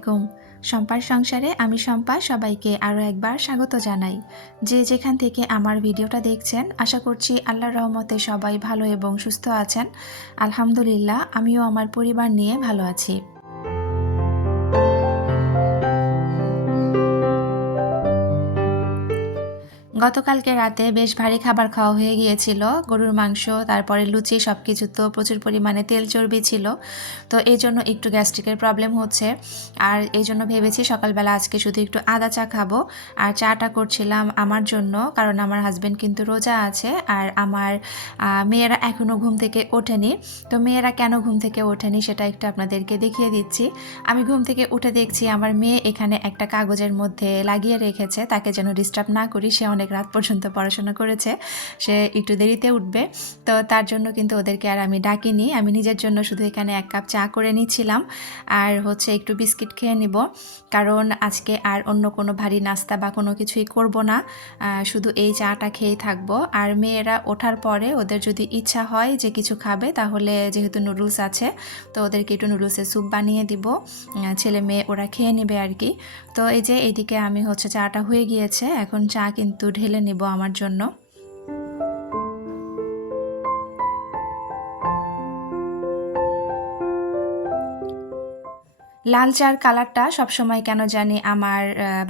আলাইকুম। শম্পার সংসারে আমি শম্পা সবাইকে আরও একবার স্বাগত জানাই। যে যেখান থেকে আমার ভিডিওটা দেখছেন আশা করছি আল্লাহর রহমতে সবাই ভালো এবং সুস্থ আছেন। আলহামদুলিল্লাহ আমিও আমার পরিবার নিয়ে ভালো আছি। গতকালকে রাতে বেশ ভারী খাবার খাওয়া হয়ে গিয়েছিল, গরুর মাংস, তারপরে লুচি, সব কিছু তো প্রচুর পরিমাণে তেল চর্বি ছিল। তো এই জন্য একটু গ্যাস্ট্রিকের প্রবলেম হচ্ছে। আর এই জন্য ভেবেছি সকালবেলা আজকে শুধু একটু আদা চা খাবো। আর চাটা করছিলাম আমার জন্য, কারণ আমার হাজব্যান্ড কিন্তু রোজা আছে আর আমার মেয়েরা এখনও ঘুম থেকে ওঠেনি। তো মেয়েরা কেন ঘুম থেকে ওঠেনি সেটা একটু আপনাদেরকে দেখিয়ে দিচ্ছি। আমি ঘুম থেকে উঠে দেখছি আমার মেয়ে এখানে একটা কাগজের মধ্যে লাগিয়ে রেখেছে, তাকে যেন ডিস্টার্ব না করি। সে অনেক রাত পর্যন্ত পড়াশোনা করেছে, সে একটু দেরিতে উঠবে। তো তার জন্য কিন্তু ওদেরকে আর আমি ডাকিনি, আমি নিজের জন্য শুধু এখানে এক কাপ চা করে নিচ্ছিলাম আর একটু বিস্কিট খেয়ে নিব, কারণ আজকে আর অন্য কোনো ভারী নাস্তা বা কোনো কিছুই করব না, শুধু এই চাটা খেয়েই থাকবো। আর মেয়েরা ওঠার পরে ওদের যদি ইচ্ছা হয় যে কিছু খাবে, তাহলে যেহেতু নুডলস আছে তো ওদেরকে একটু নুডলসের স্যুপ বানিয়ে দিব, ছেলে মেয়ে ওরা খেয়ে নেবে আর কি। তো এই যে এইদিকে আমি চাটা হয়ে গিয়েছে, এখন চা কিন্তু ঢেলে নিব আমার জন্য। লাল চার কালারটা সবসময় কেন জানি আমার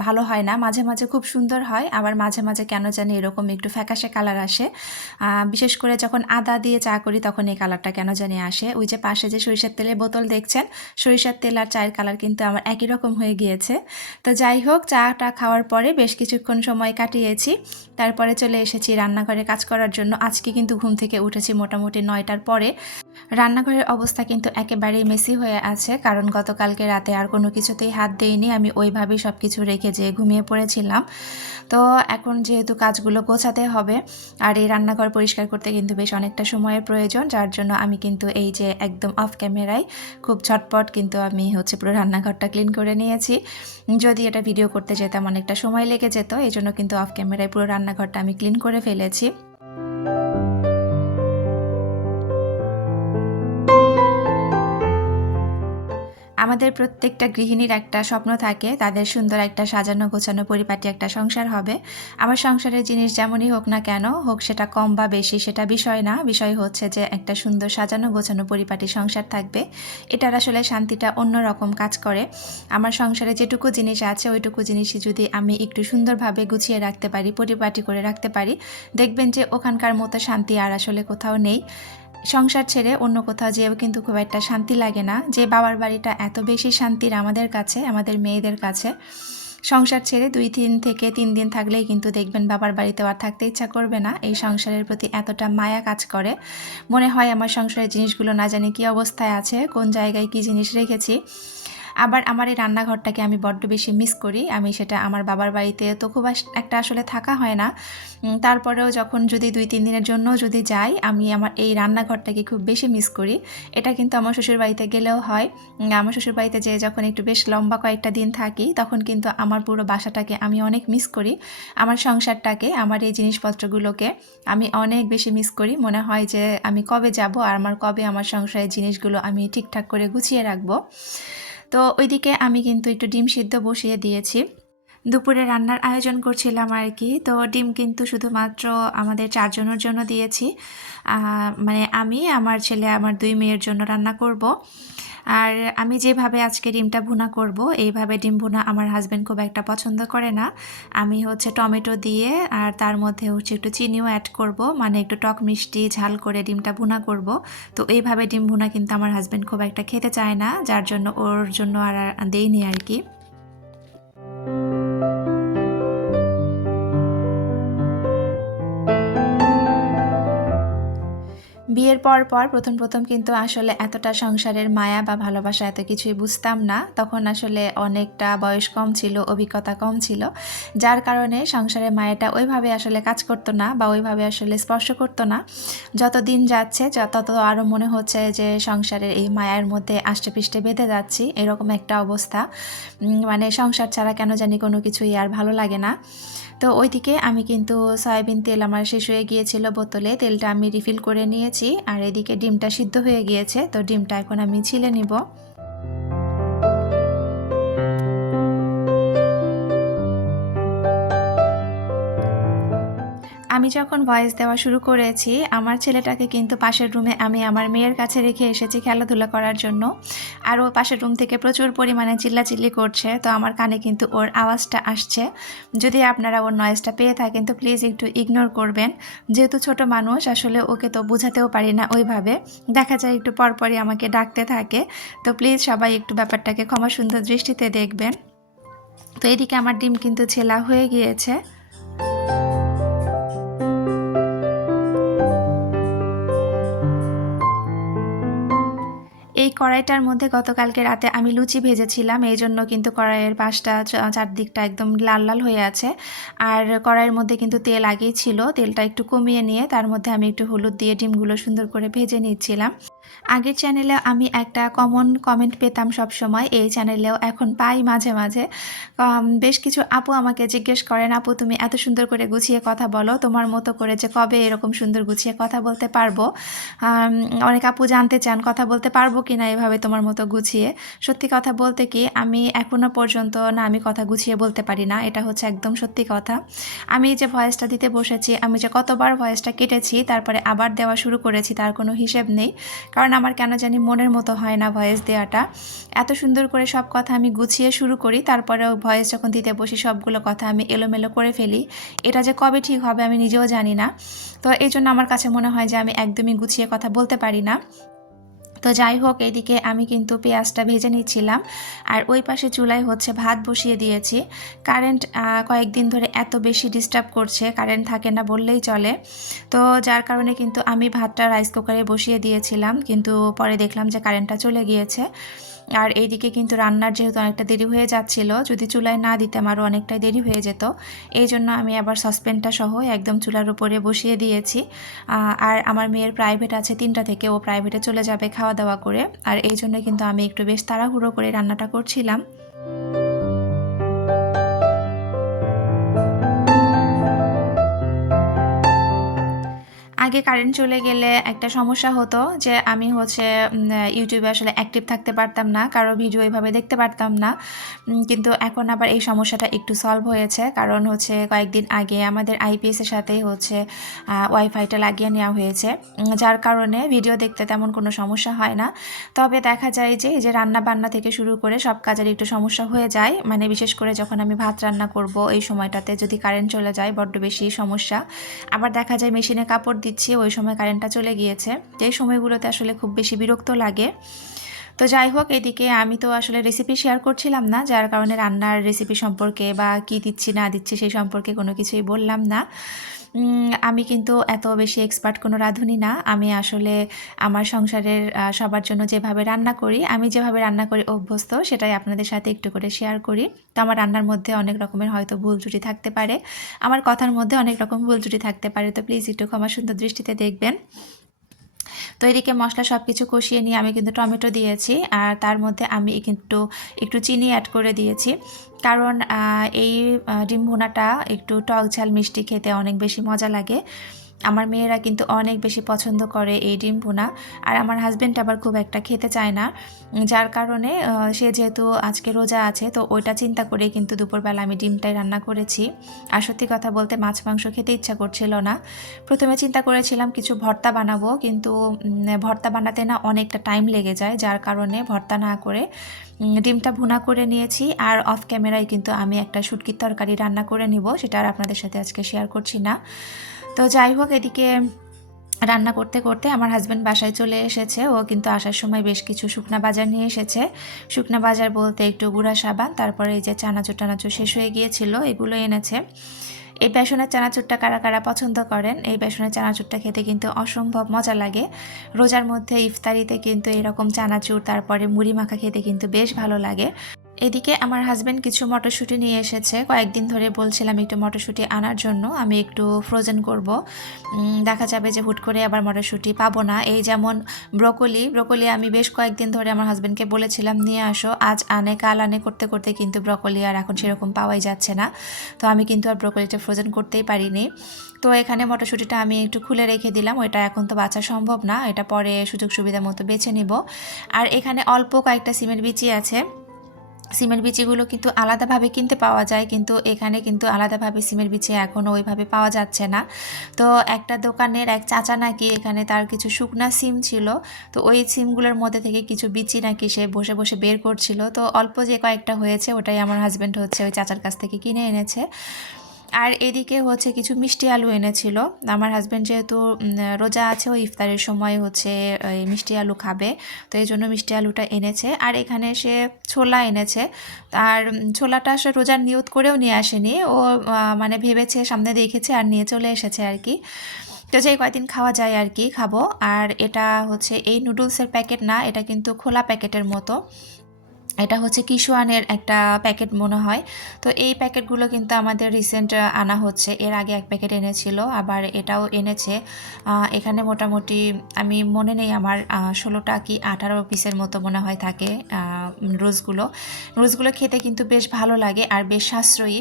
ভালো হয় না, মাঝে মাঝে খুব সুন্দর হয়, আবার মাঝে মাঝে কেন জানি এরকম একটু ফ্যাকাশে কালার আসে। বিশেষ করে যখন আদা দিয়ে চা করি তখন এই কালারটা কেন জানি আসে। ওই যে পাশে যে সরিষার তেলের বোতল দেখছেন, সরিষার তেল আর চায়ের কালার কিন্তু আমার একই রকম হয়ে গিয়েছে। তো যাই হোক, চাটা খাওয়ার পরে বেশ কিছুক্ষণ সময় কাটিয়েছি, তারপরে চলে এসেছি রান্নাঘরে কাজ করার জন্য। আজকে কিন্তু ঘুম থেকে উঠেছি মোটামুটি 9টার পরে। রান্নাঘরের অবস্থা কিন্তু একেবারেই মেসি হয়ে আছে, কারণ গতকালকে রাতে আর কোনো কিছুতেই হাত দেইনি, আমি ওইভাবেই সব কিছু রেখে যেয়ে ঘুমিয়ে পড়েছিলাম। তো এখন যেহেতু কাজগুলো গোছাতে হবে আর এই রান্নাঘর পরিষ্কার করতে কিন্তু বেশ অনেকটা সময়ের প্রয়োজন, যার জন্য আমি কিন্তু এই যে একদম অফ ক্যামেরায় খুব ঝটপট কিন্তু আমি পুরো রান্নাঘরটা ক্লিন করে নিয়েছি। যদি এটা ভিডিও করতে যেতাম অনেকটা সময় লেগে যেত, এই জন্য কিন্তু অফ ক্যামেরায় পুরো রান্নাঘরটা আমি ক্লিন করে ফেলেছি। আমাদের প্রত্যেকটা গৃহিণীর একটা স্বপ্ন থাকে, তাদের সুন্দর একটা সাজানো গোছানো পরিপাটি একটা সংসার হবে। আমার সংসারের জিনিস যেমনই হোক না কেন, হোক সেটা কম বা বেশি সেটা বিষয় না, বিষয় হচ্ছে যে একটা সুন্দর সাজানো গোছানো পরিপাটি সংসার থাকবে। এটার আসলে শান্তিটা অন্যরকম কাজ করে। আমার সংসারে যেটুকু জিনিস আছে ওইটুকু জিনিসই যদি আমি একটু সুন্দরভাবে গুছিয়ে রাখতে পারি, পরিপাটি করে রাখতে পারি, দেখবেন যে ওখানকার মতো শান্তি আর আসলে কোথাও নেই। সংসার ছেড়ে অন্য কোথাও যেয়েও কিন্তু খুব একটা শান্তি লাগে না। যে বাবার বাড়িটা এত বেশি শান্তির আমাদের কাছে, আমাদের মেয়েদের কাছে, সংসার ছেড়ে 2 দিন থেকে 3 দিন থাকলেই কিন্তু দেখবেন বাবার বাড়িতেও আর থাকতে ইচ্ছা করবে না। এই সংসারের প্রতি এতটা মায়া কাজ করে, মনে হয় আমার সংসারের জিনিসগুলো না জানি কী অবস্থায় আছে, কোন জায়গায় কী জিনিস রেখেছি। আবার আমার এই রান্নাঘরটাকে আমি বড্ড বেশি মিস করি। আমি সেটা আমার বাবার বাড়িতে তো খুব একটা আসলে থাকা হয় না, তারপরেও যখন যদি 2-3 দিনের জন্য যদি যাই, আমি আমার এই রান্নাঘরটাকে খুব বেশি মিস করি। এটা কিন্তু আমার শ্বশুরবাড়িতে গেলেও হয়। আমার শ্বশুরবাড়িতে যেয়ে যখন একটু বেশ লম্বা কয়েকটা দিন থাকি, তখন কিন্তু আমার পুরো বাসাটাকে আমি অনেক মিস করি। আমার সংসারটাকে, আমার এই জিনিসপত্রগুলোকে আমি অনেক বেশি মিস করি। মনে হয় যে আমি কবে যাব আর কবে আমার সংসারের জিনিসগুলো আমি ঠিকঠাক করে গুছিয়ে রাখবো। তো ওইদিকে আমি কিন্তু একটু ডিম সিদ্ধ বসিয়ে দিয়েছি, দুপুরে রান্নার আয়োজন করছিলাম আর কি। তো ডিম কিন্তু শুধুমাত্র আমাদের 4 জনের জন্য দিয়েছি, মানে আমি, আমার ছেলে, আমার 2 মেয়ের জন্য রান্না করব। আর আমি যেভাবে আজকে ডিমটা ভুনা করব, এইভাবে ডিম ভুনা আমার হাজব্যান্ড খুব একটা পছন্দ করে না। আমি টমেটো দিয়ে আর তার মধ্যে একটু চিনিও অ্যাড করব, মানে একটু টক মিষ্টি ঝাল করে ডিমটা ভুনা করব। তো এইভাবে ডিম ভুনা কিন্তু আমার হাজব্যান্ড খুব একটা খেতে চায় না, যার জন্য ওর জন্য আর দেইনি আর কি। বিয়ের পর প্রথম কিন্তু আসলে এতটা সংসারের মায়া বা ভালোবাসা এত কিছুই বুঝতাম না। তখন আসলে অনেকটা বয়স কম ছিল, অভিজ্ঞতা কম ছিল, যার কারণে সংসারের মায়াটা ওইভাবে আসলে কাজ করতো না বা ওইভাবে আসলে স্পর্শ করতো না। যত দিন যাচ্ছে তত আরও মনে হচ্ছে যে সংসারের এই মায়ার মধ্যে আষ্টে-পৃষ্ঠে বেঁধে যাচ্ছি, এরকম একটা অবস্থা। মানে সংসার ছাড়া কেন জানি কোনো কিছুই আর ভালো লাগে না। তো ওইদিকে আমি কিন্তু সয়াবিন তেল আমার শেষ হয়ে গিয়েছিল বোতলে, তেলটা আমি রিফিল করে নিয়েছি। আর এদিকে ডিমটা সিদ্ধ হয়ে গিয়েছে, তো ডিমটা এখন আমি ছিলে নিব। আমি যখন ভয়েস দেওয়া শুরু করেছি, আমার ছেলেটাকে কিন্তু পাশের রুমে আমি আমার মেয়ের কাছে রেখে এসেছি খেলাধুলা করার জন্য। আর ও পাশের রুম থেকে প্রচুর পরিমাণে চিল্লাচিল্লি করছে, তো আমার কানে কিন্তু ওর আওয়াজটা আসছে। যদি আপনারা ওর নয়েজটা পেয়ে থাকেন তো প্লিজ একটু ইগনোর করবেন। যেহেতু ছোট মানুষ, আসলে ওকে তো বোঝাতেও পারি না ওইভাবে, দেখা যায় একটু পরপরই আমাকে ডাকতে থাকে। তো প্লিজ সবাই একটু ব্যাপারটাকে ক্ষমা সুন্দর দৃষ্টিতে দেখবেন। তো এদিকে আমার ডিম কিন্তু ছেলা হয়ে গিয়েছে। এই কড়াইটার মধ্যে গতকালকে রাতে আমি লুচি ভেজেছিলাম, এই জন্য কিন্তু কড়াইয়ের পাশটা চারদিকটা একদম লাল লাল হয়ে আছে। আর কড়াইয়ের মধ্যে কিন্তু তেল আগেই ছিল, তেলটা একটু কমিয়ে নিয়ে তার মধ্যে আমি একটু হলুদ দিয়ে ডিমগুলো সুন্দর করে ভেজে নিচ্ছিলাম। আগের চ্যানেলে আমি একটা কমন কমেন্ট পেতাম সব সময়, এই চ্যানেলেও এখন পাই মাঝে মাঝে। বেশ কিছু আপু আমাকে জিজ্ঞেস করেন, আপু তুমি এত সুন্দর করে গুছিয়ে কথা বলো, তোমার মতো করে যে কবে এরকম সুন্দর গুছিয়ে কথা বলতে পারবো। অনেক আপু জানতে চান কথা বলতে পারবো কিনা এভাবে তোমার মতো গুছিয়ে। সত্যি কথা বলতে কি, আমি এখনো পর্যন্ত না আমি কথা গুছিয়ে বলতে পারি না, এটা হচ্ছে একদম সত্যি কথা। আমি যে ভয়েসটা দিতে বসেছি, আমি যে কতবার ভয়েসটা কেটেছি তারপরে আবার দেওয়া শুরু করেছি তার কোনো হিসেব নেই। কারণ আমার কেন জানি মনের মতো হয় না ভয়েস দেওয়াটা। এত সুন্দর করে সব কথা আমি গুছিয়ে শুরু করি, তারপরেও ভয়েস যখন দিতে বসি সবগুলো কথা আমি এলোমেলো করে ফেলি। এটা যে কবে ঠিক হবে আমি নিজেও জানি না। তো এই জন্য আমার কাছে মনে হয় যে আমি একদমই গুছিয়ে কথা বলতে পারি না। তো যাই হোক, এদিকে আমি কিন্তু পেঁয়াজটা ভেজে নিচ্ছিলাম, আর ওই পাশে চুলায় হচ্ছে ভাত বসিয়ে দিয়েছি। কারেন্ট কয়েকদিন ধরে এত বেশি ডিস্টার্ব করছে, কারেন্ট থাকে না বললেই চলে। তো যার কারণে কিন্তু আমি ভাতটা রাইস কুকারে বসিয়ে দিয়েছিলাম, কিন্তু পরে দেখলাম যে কারেন্টটা চলে গিয়েছে। আর এইদিকে কিন্তু রান্নার যেহেতু অনেকটা দেরি হয়ে যাচ্ছিল, যদি চুলায় না দিতাম আরও অনেকটাই দেরি হয়ে যেত। এই জন্য আমি আবার সসপ্যানটা সহ একদম চুলার উপরে বসিয়ে দিয়েছি। আর আমার মেয়ের প্রাইভেট আছে 3টা থেকে, ও প্রাইভেটে চলে যাবে খাওয়া দাওয়া করে, আর এই জন্য কিন্তু আমি একটু বেশ তাড়াহুড়ো করে রান্নাটা করছিলাম। আগে কারেন্ট চলে গেলে একটা সমস্যা হতো যে আমি হচ্ছে ইউটিউবে আসলে অ্যাক্টিভ থাকতে পারতাম না, কারো ভিডিও এইভাবে দেখতে পারতাম না। কিন্তু এখন আবার এই সমস্যাটা একটু সলভ হয়েছে, কারণ হচ্ছে কয়েকদিন আগে আমাদের আইপিএসের সাথেই হচ্ছে ওয়াইফাইটা লাগিয়ে নেওয়া হয়েছে, যার কারণে ভিডিও দেখতে তেমন কোনো সমস্যা হয় না। তবে দেখা যায় যে এই যে রান্না বান্না থেকে শুরু করে সব কাজের একটু সমস্যা হয়ে যায়, মানে বিশেষ করে যখন আমি ভাত রান্না করব এই সময়টাতে যদি কারেন্ট চলে যায় বড্ড বেশি সমস্যা। আবার দেখা যায় মেশিনে কাপড় দিচ্ছি, ওই সময় কারেন্টটা চলে গিয়েছে, এই সময়গুলোতে আসলে খুব বেশি বিরক্ত লাগে। তো যাই হোক, এদিকে আমি তো আসলে রেসিপি শেয়ার করছিলাম না, যার কারণে রান্নার রেসিপি সম্পর্কে বা কি দিচ্ছি না দিচ্ছি সেই সম্পর্কে কোনো কিছুই বললাম না। আমি কিন্তু এত বেশি এক্সপার্ট কোনো রাঁধুনি না, আমি আসলে আমার সংসারের সবার জন্য যেভাবে রান্না করি, আমি যেভাবে রান্না করি অভ্যস্ত, সেটাই আপনাদের সাথে একটু করে শেয়ার করি। তো আমার রান্নার মধ্যে অনেক রকমের হয়তো ভুল ত্রুটি থাকতে পারে, আমার কথার মধ্যে অনেক রকম ভুল ত্রুটি থাকতে পারে, তো প্লিজ একটু ক্ষমা সুন্দর দৃষ্টিতে দেখবেন। তো এদিকে মশলা সব কিছু কষিয়ে নিয়ে আমি কিন্তু টমেটো দিয়েছি, আর তার মধ্যে আমি কিন্তু একটু চিনি অ্যাড করে দিয়েছি, কারণ এই ডিম ভুনাটা একটু টক ঝাল মিষ্টি খেতে অনেক বেশি মজা লাগে। আমার মেয়েরা কিন্তু অনেক বেশি পছন্দ করে এই ডিম ভুনা, আর আমার হাজব্যান্ড আবার খুব একটা খেতে চায় না, যার কারণে সে যেহেতু আজকে রোজা আছে তো ওইটা চিন্তা করে কিন্তু দুপুরবেলা আমি ডিমটাই রান্না করেছি। আর সত্যি কথা বলতে মাছ মাংস খেতে ইচ্ছা করছিল না। প্রথমে চিন্তা করেছিলাম কিছু ভর্তা বানাবো, কিন্তু ভর্তা বানাতে না অনেকটা টাইম লেগে যায়, যার কারণে ভর্তা না করে ডিমটা ভুনা করে নিয়েছি। আর অফ ক্যামেরায় কিন্তু আমি একটা শুটকির তরকারি রান্না করে নিব, সেটা আর আপনাদের সাথে আজকে শেয়ার করছি না। তো যাই হোক, এদিকে রান্না করতে করতে আমার হাজব্যান্ড বাসায় চলে এসেছে, ও কিন্তু আসার সময় বেশ কিছু শুকনা বাজার নিয়ে এসেছে। শুকনা বাজার বলতে একটু গুঁড়া সাবান, তারপরে এই যে চানাচুর টানাচুর শেষ হয়ে গিয়েছিল এগুলো এনেছে। এই বেসনের চানাচুরটা কারা কারা পছন্দ করেন, এই বেসনের চানাচুরটা খেতে কিন্তু অসম্ভব মজা লাগে। রোজার মধ্যে ইফতারিতে কিন্তু এরকম চানাচুর তারপরে মুড়ি মাখা খেতে কিন্তু বেশ ভালো লাগে। এদিকে আমার হাজব্যান্ড কিছু মটরশুঁটি নিয়ে এসেছে, কয়েকদিন ধরে বলছিলাম একটু মটরশুঁটি আনার জন্য, আমি একটু ফ্রোজেন করব। দেখা যাবে যে হুট করে আবার মটরশুঁটি পাবো না। এই যেমন ব্রকলি আমি বেশ কয়েকদিন ধরে আমার হাজব্যান্ডকে বলেছিলাম নিয়ে আসো, আজ আনে কাল আনে করতে করতে কিন্তু ব্রকলি আর এখন সেরকম পাওয়াই যাচ্ছে না। তো আমি কিন্তু আর ব্রকলিটা ফ্রোজেন করতেই পারিনি। তো এখানে মটরশুঁটিটা আমি একটু খুলে রেখে দিলাম, ওইটা এখন তো বাছা সম্ভব না, এটা পরে সুযোগ সুবিধা মতো বেছে নিব। আর এখানে অল্প কয়েকটা সিমের বিচি আছে, সিমের বিচিগুলো কিন্তু আলাদাভাবে কিনতে পাওয়া যায়, কিন্তু এখানে কিন্তু আলাদাভাবে সিমের বিচি এখনও ওইভাবে পাওয়া যাচ্ছে না। তো একটা দোকানের এক চাচা নাকি এখানে তার কিছু শুকনা সিম ছিল, তো ওই সিমগুলোর মধ্যে থেকে কিছু বিচি নাকি সে বসে বসে বের করছিল। তো অল্প যে কয়েকটা হয়েছে ওটাই আমার হাজব্যান্ড হচ্ছে ওই চাচার কাছ থেকে কিনে এনেছে। আর এদিকে হচ্ছে কিছু মিষ্টি আলু এনেছিল। আমার হাজব্যান্ড যেহেতু রোজা আছে, ওই ইফতারের সময় হচ্ছে এই মিষ্টি আলু খাবে, তো এই জন্য মিষ্টি আলুটা এনেছে। আর এখানে সে ছোলা এনেছে। আর ছোলাটা আসলে রোজার নিয়ত করেও নিয়ে আসেনি, ও মানে ভেবেছে, সামনে দেখেছে আর নিয়ে চলে এসেছে আর কি। তো যে কয়দিন খাওয়া যায় আর কি খাবো। আর এটা হচ্ছে এই নুডলসের প্যাকেট না, এটা কিন্তু খোলা প্যাকেটের মতো। এটা হচ্ছে কিশোয়ানের একটা প্যাকেট মনে হয়। তো এই প্যাকেটগুলো কিন্তু আমাদের রিসেন্ট আনা হচ্ছে, এর আগে এক প্যাকেট এনেছিল, আবার এটাও এনেছে। এখানে মোটামুটি আমি মনে নেই আমার 16টা কি 18 পিসের মতো মনে হয় থাকে নুডলসগুলো খেতে কিন্তু বেশ ভালো লাগে আর বেশ সাশ্রয়ী।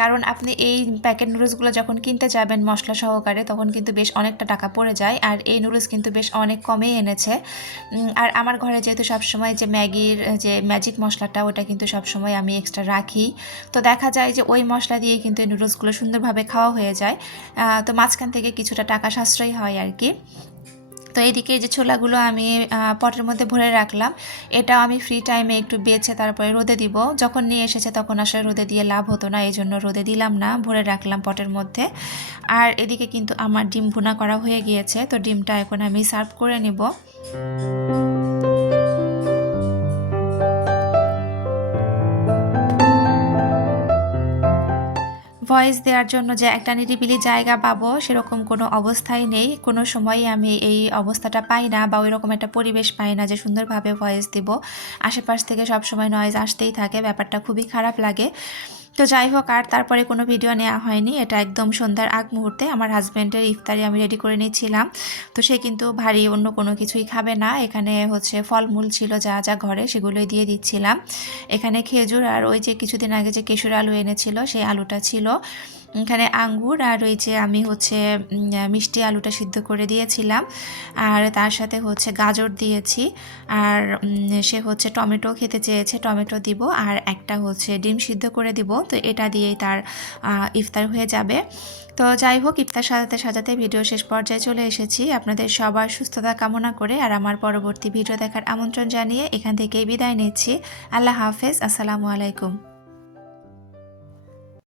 কারণ আপনি এই প্যাকেট নুডলসগুলো যখন কিনতে যাবেন মশলা সহকারে, তখন কিন্তু বেশ অনেকটা টাকা পড়ে যায়। আর এই নুডলস কিন্তু বেশ অনেক কমেই এনেছে। আর আমার ঘরে যেহেতু সবসময় যে ম্যাগির যে ম্যাজিক মশলাটা, ওটা কিন্তু সবসময় আমি এক্সট্রা রাখি। তো দেখা যায় যে ওই মশলা দিয়ে কিন্তু এই নুডলসগুলো সুন্দরভাবে খাওয়া হয়ে যায়। তো মাঝখান থেকে কিছুটা টাকা সাশ্রয়ী হয় আর কি। তো এইদিকে যে ছোলাগুলো আমি পটের মধ্যে ভরে রাখলাম, এটাও আমি ফ্রি টাইমে একটু বেছে তারপরে রোদে দিব। যখন নিয়ে এসেছে তখন আসলে রোদে দিয়ে লাভ হতো না, এই জন্য রোদে দিলাম না, ভরে রাখলাম পটের মধ্যে। আর এদিকে কিন্তু আমার ডিম ভুনা করা হয়ে গিয়েছে, তো ডিমটা এখন আমি সার্ভ করে নেব। ভয়েস দেওয়ার জন্য যে একটা নিরিবিলি জায়গা পাবো সেরকম কোনো অবস্থাই নেই, কোনো সময়ই আমি এই অবস্থাটা পাই না বা ওইরকম একটা পরিবেশ পাই না যে সুন্দরভাবে ভয়েস দিব। আশেপাশ থেকে সবসময় নয়েজ আসতেই থাকে, ব্যাপারটা খুবই খারাপ লাগে। তো যাই হোক, আর তারপরে কোনো ভিডিও নেওয়া হয়নি। এটা একদম সন্ধ্যার আগ মুহূর্তে আমার হাজব্যান্ডের ইফতারি আমি রেডি করে নিয়েছিলাম। তো সে কিন্তু ভারী অন্য কোনো কিছুই খাবে না, এখানে হচ্ছে ফলমূল ছিল যা যা ঘরে সেগুলোই দিয়ে দিচ্ছিলাম। এখানে খেজুর আর ওই যে কিছুদিন আগে যে কেশর আলু এনেছিল সেই আলুটা ছিল। এখানে আঙ্গুর আর ওই যে আমি হচ্ছে মিষ্টি আলুটা সিদ্ধ করে দিয়েছিলাম, আর তার সাথে হচ্ছে গাজর দিয়েছি। আর সে হচ্ছে টমেটো খেতে চেয়েছে, টমেটো দিব, আর একটা হচ্ছে ডিম সিদ্ধ করে দিব। তো এটা দিয়েই তার ইফতার হয়ে যাবে। তো যাই হোক, ইফতার সাজাতে সাজাতে ভিডিও শেষ পর্যায়ে চলে এসেছি। আপনাদের সবার সুস্থতা কামনা করে আর আমার পরবর্তী ভিডিও দেখার আমন্ত্রণ জানিয়ে এখান থেকেই বিদায় নিচ্ছি। আল্লাহ হাফেজ, আসসালামু আলাইকুম।